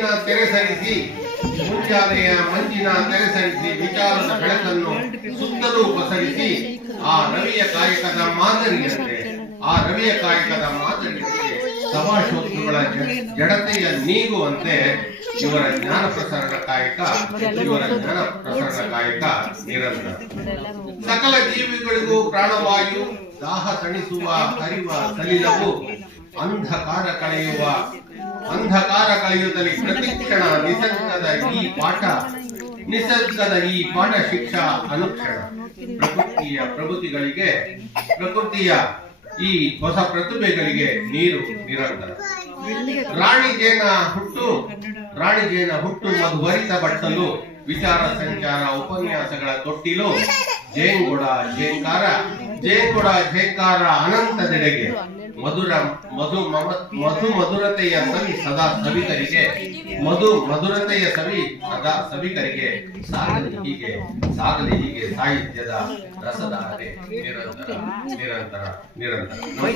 ಮಂಜಿನ ತೆರೆ ಸರಿಸಿ ಮುಂಜಾನೆಯ ಮಂಜಿನ ತೆರೆ ಸರಿಸಿ ವಿಚಾರದ ಬೆಳಕನ್ನು ಸುತ್ತಲೂ ಪಸರಿಸಿ ಆ ರವಿಯ ಕಾಯಕದ ಮಾದರಿಯಂತೆ ಸಮಾಶೋತ್ಸವಗಳ ಜಡತೆಯ ನೀಗುವಂತೆ ಇವರ ಜ್ಞಾನ ಪ್ರಸರಣ ಕಾಯಕ ನಿರಂತರ. ಸಕಲ ಜೀವಿಗಳಿಗೂ ಪ್ರಾಣವಾಯು, ದಾಹ ತಣಿಸುವ ಹರಿವ ಸಲಿಲವು, ಅಂಧಕಾರ ಕಳೆಯುವುದರಲ್ಲಿ ಪ್ರತಿಕ್ಷಣ ನಿಸರ್ಗದ ಈ ಪಾಠ ಶಿಕ್ಷಾ ಅನುಕ್ಷಣ. ಪ್ರಕೃತಿಯ ಈ ಹೊಸ ಪ್ರತಿಭೆಗಳಿಗೆ ನೀರು ನಿರಂತರ. ರಾಣಿ ಜೇನ ಹುಟ್ಟು ಮಧುವರಿತ ಬಟ್ಟಲು, ವಿಚಾರ ಸಂಚಾರ ಉಪನ್ಯಾಸಗಳ ತೊಟ್ಟಿಲು, ಜೇಂಗುಡ ಝೇಂಕಾರ ಅನಂತದೆಡೆಗೆ, ಮಧುರತೆಯ ಸವಿ ಸದಾ ಸಭಿಕರಿಗೆ ಸಾಗಲಿ ಹೀಗೆ ಸಾಹಿತ್ಯದ ರಸಧಾರೆ ನಿರಂತರ.